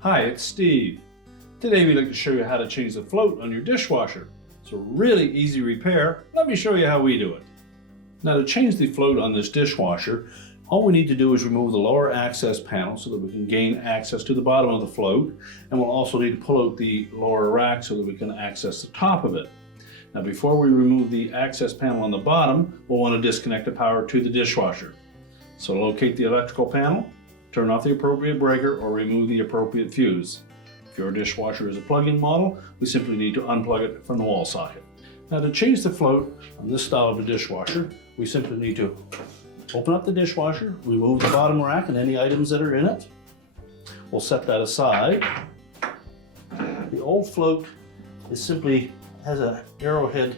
Hi, it's Steve. Today we'd like to show you how to change the float on your dishwasher. It's a really easy repair. Let me show you how we do it. Now, to change the float on this dishwasher, all we need to do is remove the lower access panel so that we can gain access to the bottom of the float, and we'll also need to pull out the lower rack so that we can access the top of it. Now, before we remove the access panel on the bottom, we'll want to disconnect the power to the dishwasher. So locate the electrical panel, turn off the appropriate breaker, or remove the appropriate fuse. If your dishwasher is a plug-in model, we simply need to unplug it from the wall socket. Now, to change the float on this style of a dishwasher, we simply need to open up the dishwasher, remove the bottom rack and any items that are in it. We'll set that aside. The old float has an arrowhead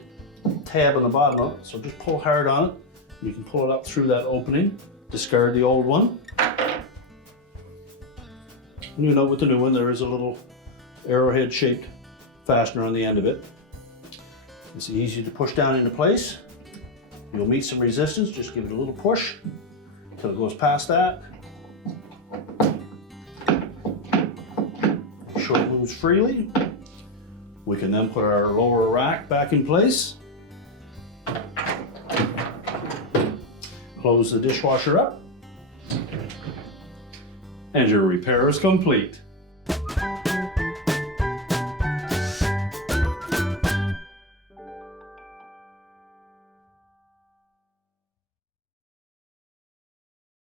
tab on the bottom of it, so just pull hard on it. You can pull it up through that opening, discard the old one. And you know, with the new one, there is a little arrowhead shaped fastener on the end of it. It's easy to push down into place. You'll meet some resistance, just give it a little push until it goes past that. Sure it moves freely. We can then put our lower rack back in place. Close the dishwasher up. And your repair is complete.